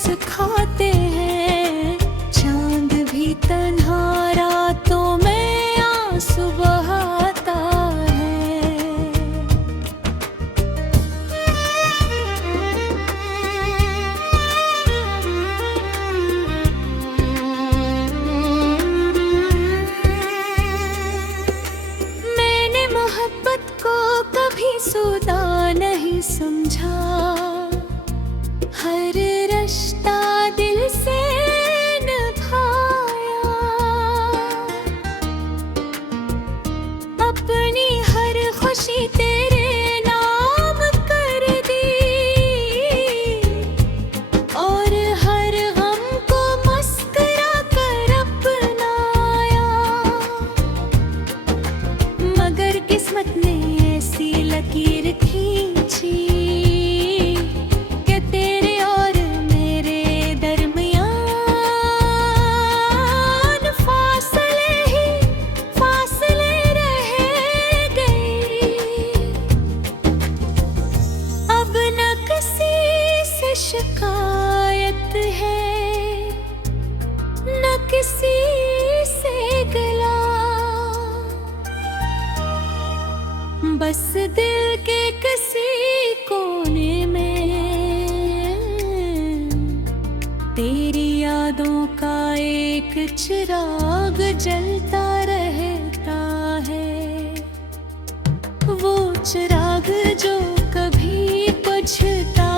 सिखाते हैं। चांद भी तन्हा रातों में आंसू बहाता है। मैंने मोहब्बत को कभी सुदा नहीं समझा। हर रिश्ता दिल से निभाया। अपनी हर खुशी तेरे नाम कर दी और हर गम को मुस्कुरा कर अपनाया। मगर किस्मत ने ऐसी लकीर खींची शिकायत है न किसी से गिला। बस दिल के किसी कोने में तेरी यादों का एक चिराग जलता रहता है। वो चिराग जो कभी बुझता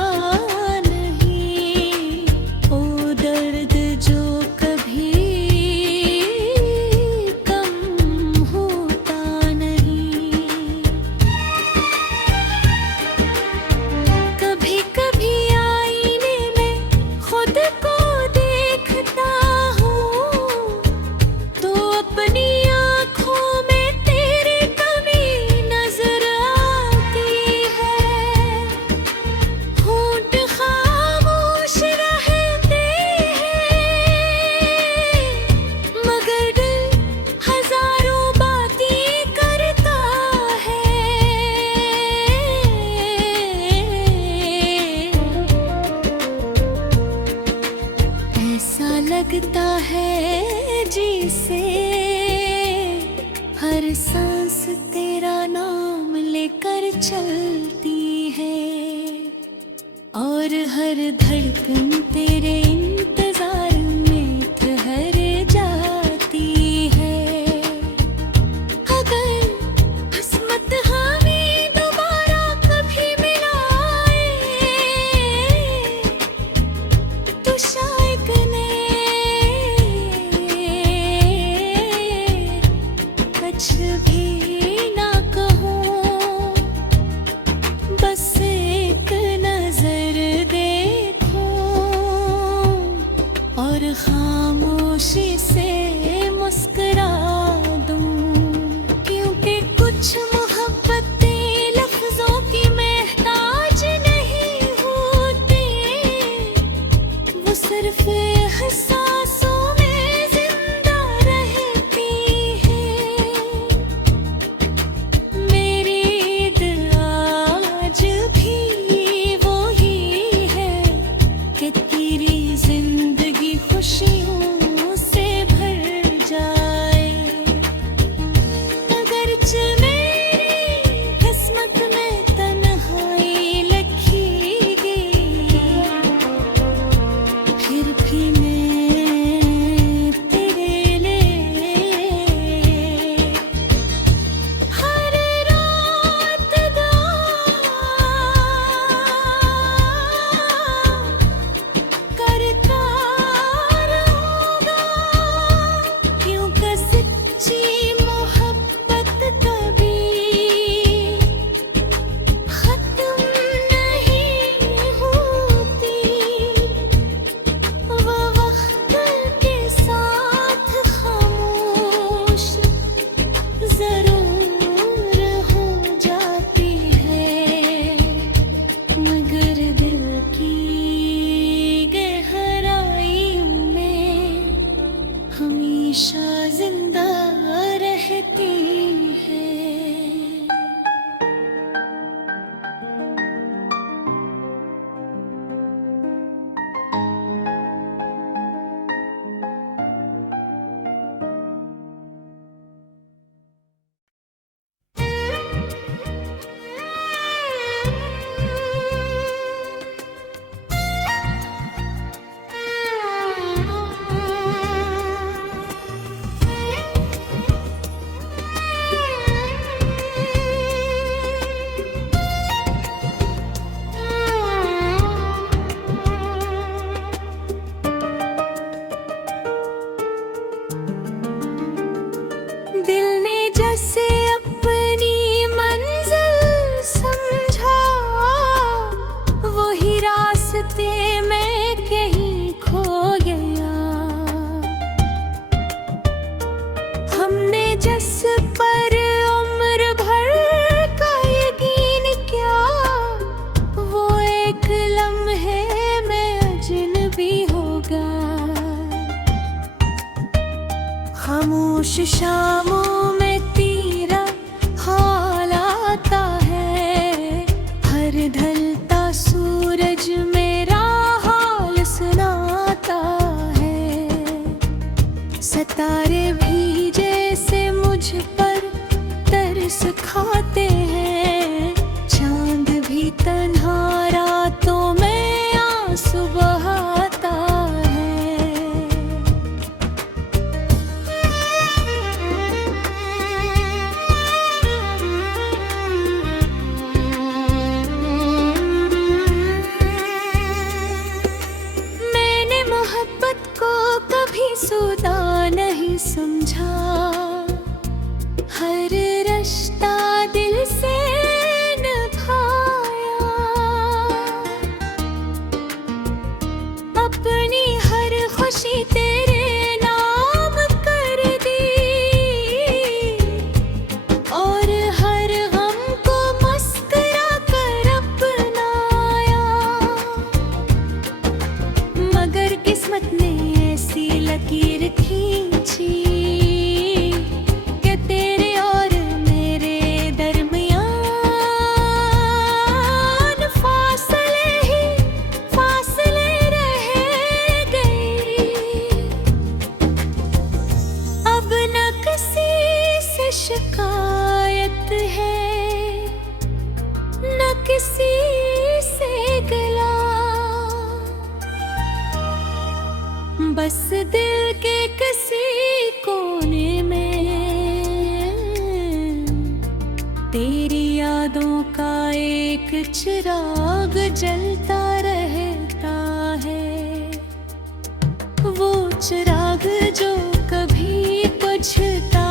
लगता है जिसे हर सांस तेरा नाम लेकर चलती है और हर धड़कन तेरे इंतजार में ठहर जाती है। अगर किस्मत हमें दोबारा कभी मिलाए तो शायद कुछ भी ना कहूँ, बस एक नजर देखूं और खामोशी से मुस्कुरा दूं। क्योंकि कुछ मोहब्बतें लफ्जों की महताज नहीं होती, वो सिर्फ एहसासों में जिंदा रहती है। मेरी ईद आज भी वो ही है कि तेरी जिंदगी खुशियों से भर जाए। अगरचे मेरी किस्मत में तन्हाई लिखी गई, फिर भी मैं तेरे लिए हर रात दुआ करता रहूँगा। खुश शामों में तेरा ख्याल आता है, हर ढलता सूरज मेरा हाल सुनाता है। सितारे भी जैसे मुझ पर तरस खाते हैं, चांद भी तन्हा रातों में आंसू बहाता है। मैंने मोहब्बत को कभी जुदा नहीं समझा, हर रिश्ता दिल से निभाया। अपनी हर खुशी तेरे नाम कर दी, और हर गम को मुस्कुरा कर अपनाया। मगर किस्मत ने ऐसी लकीर खींची कि तेरे और मेरे दरमियान फासले ही फासले रह गए। अब न किसी से शिकायत है, न किसी से गिला, बस दिल के किसी कोने में तेरी यादों का एक चिराग जलता रहता है। वो चिराग जो कभी बुझता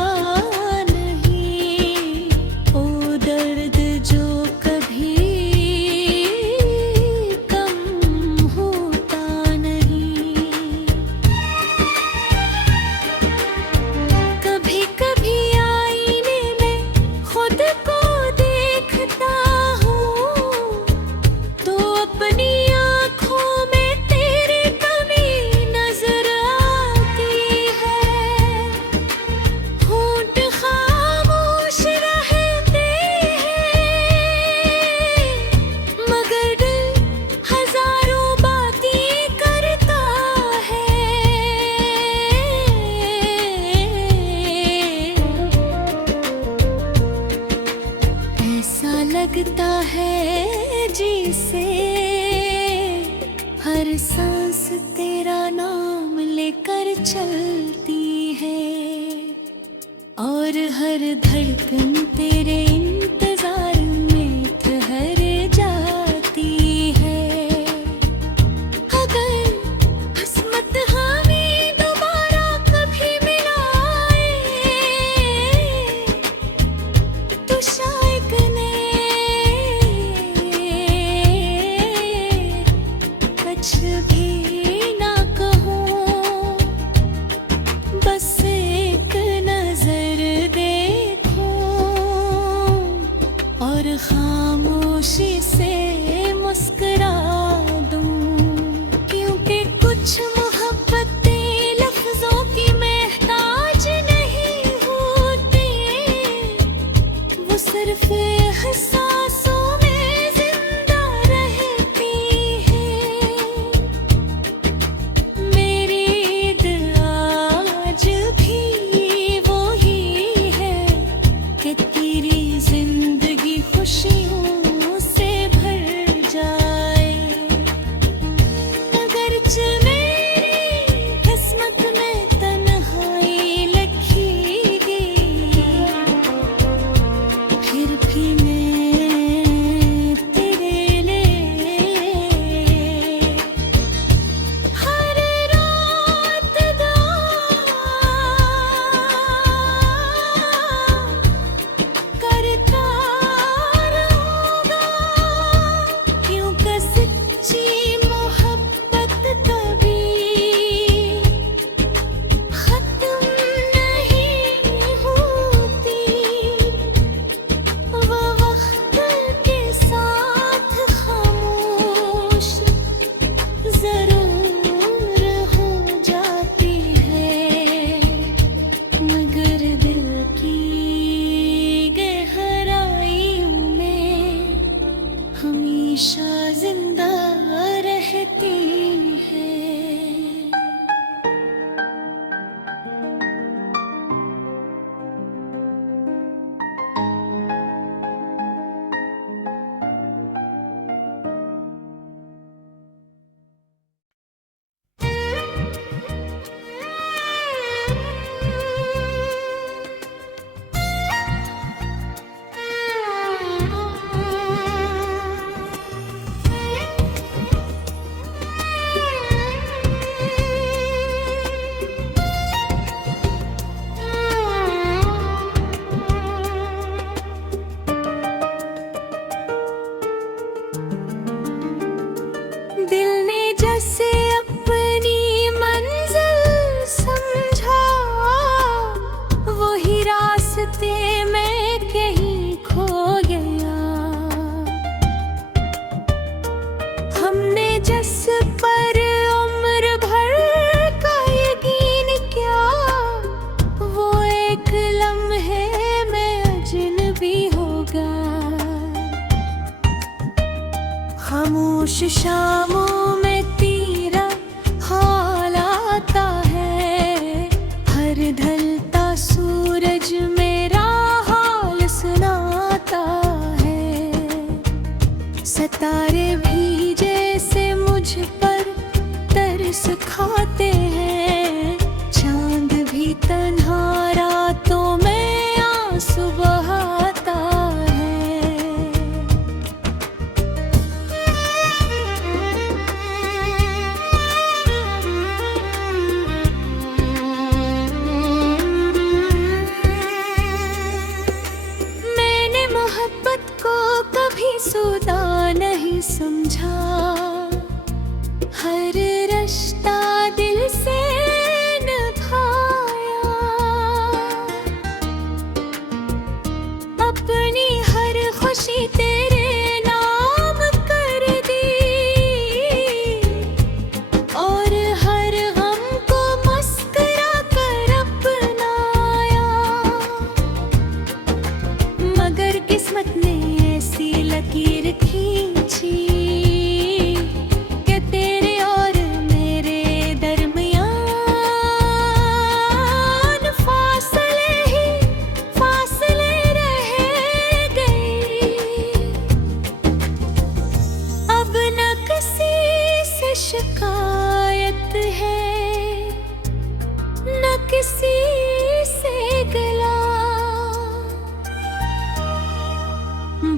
नहीं, वो दर्द जो कभी कम होता नहीं। कभी कभी आईने में खुद को देखता हूँ, तो अपनी आँखों में तेरी कमी नजर आती है। होंठ खामोश रहते हैं, मगर दिल हजारों बातें करता है। ऐसा लगता है जैसे हर सांस तेरा नाम लेकर चलती है, और हर धड़कन तेरे इंतजार में ठहर जाती है। अगर किस्मत हमें दोबारा कभी मिलाए, तो शायद ने कुछ भी ना कहूँ, बस एक नजर देखूं और खामोशी से मुस्कुरा दूं। क्योंकि कुछ मोहब्बतें लफ्जों की महताज नहीं होती, वो सिर्फ एहसासों में जिंदा रहती है। मेरी ईद आज भी वही है कि तेरी जिंदगी खुशियों से भर जाए। अगरचे मेरी किस्मत में तन्हाई लिखेगी, फिर भी मैं तेरे लिए हर रात करता रहूंगा। क्योंकि सच्ची मोहब्बत कभी सिखाते हैं, चांद भी तन्हा रातों में आंसू बहाता है। मैंने मोहब्बत को कभी सुदा नहीं समझा, हर रिश्ता दिल से निभाया, अपनी हर खुशी तेरे नाम कर दी, और हर गम को मुस्कुरा कर अपनाया। मगर किस्मत ने ऐसी लकीर खींची कि तेरे और मेरे दरमियान फासले ही फासले रह गए। अब न किसी से शिकायत है, न किसी से गिला,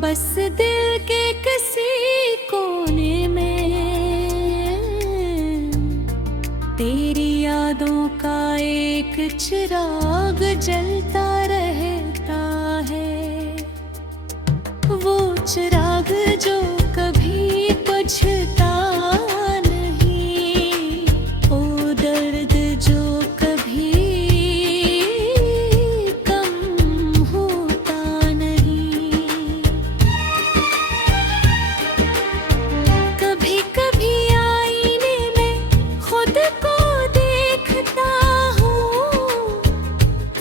बस दिल के किसी कोने में तेरी यादों का एक चिराग जलता रहता है। वो चिराग जो कभी बुझता नहीं, वो दर्द जो कभी कम होता नहीं। कभी कभी आईने में खुद को देखता हूँ,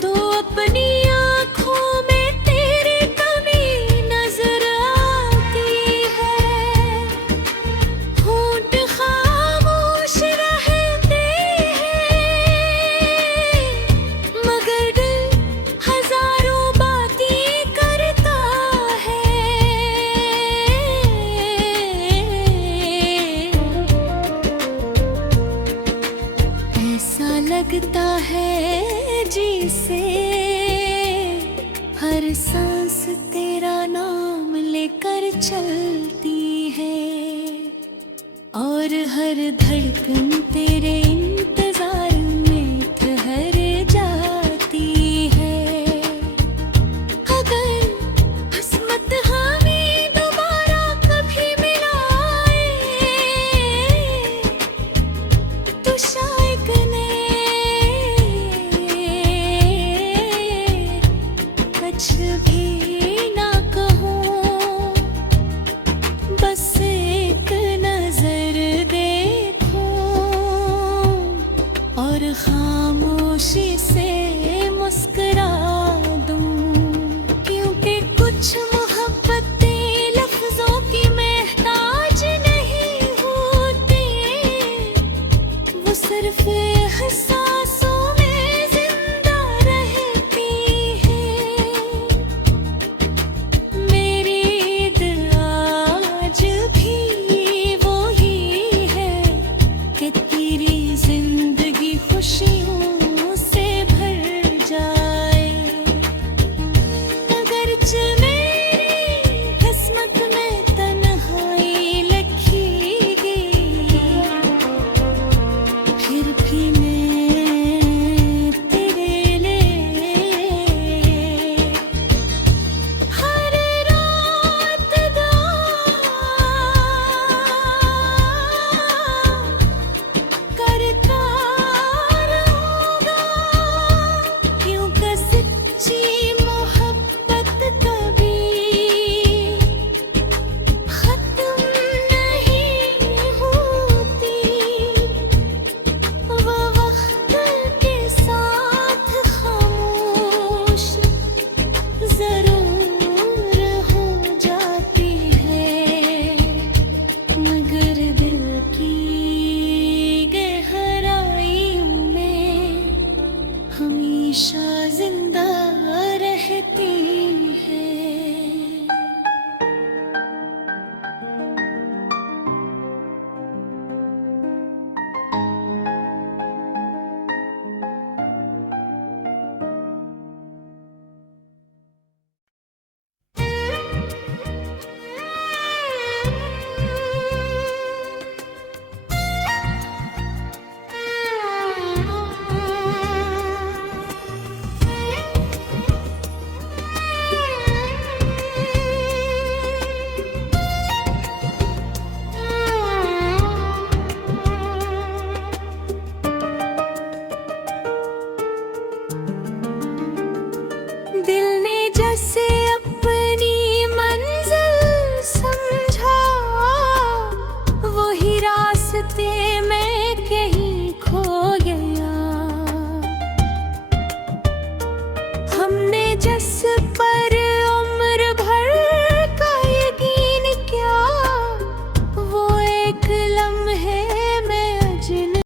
तो अपनी आँखों में तेरी कमी नजर आती है। होंठ खामोश रहते हैं, मगर दिल हजारों बातें करता है। ऐसा लगता है जैसे हर सांस तेरा नाम लेकर चलती है, और हर धड़कन तेरे इंतजार में ठहर जाती है। अगर किस्मत हमें दोबारा कभी मिलाए, तो शायद ने कुछ भी ना कहूँ, बस एक नजर देखूं और खामोशी से मुस्कुरा दूं। क्योंकि कुछ मोहब्बतें लफ्जों की महताज नहीं होती, वो सिर्फ एहसासों में जिंदा रहती हैं। मेरी ईद आज भी वो ही है कि तेरी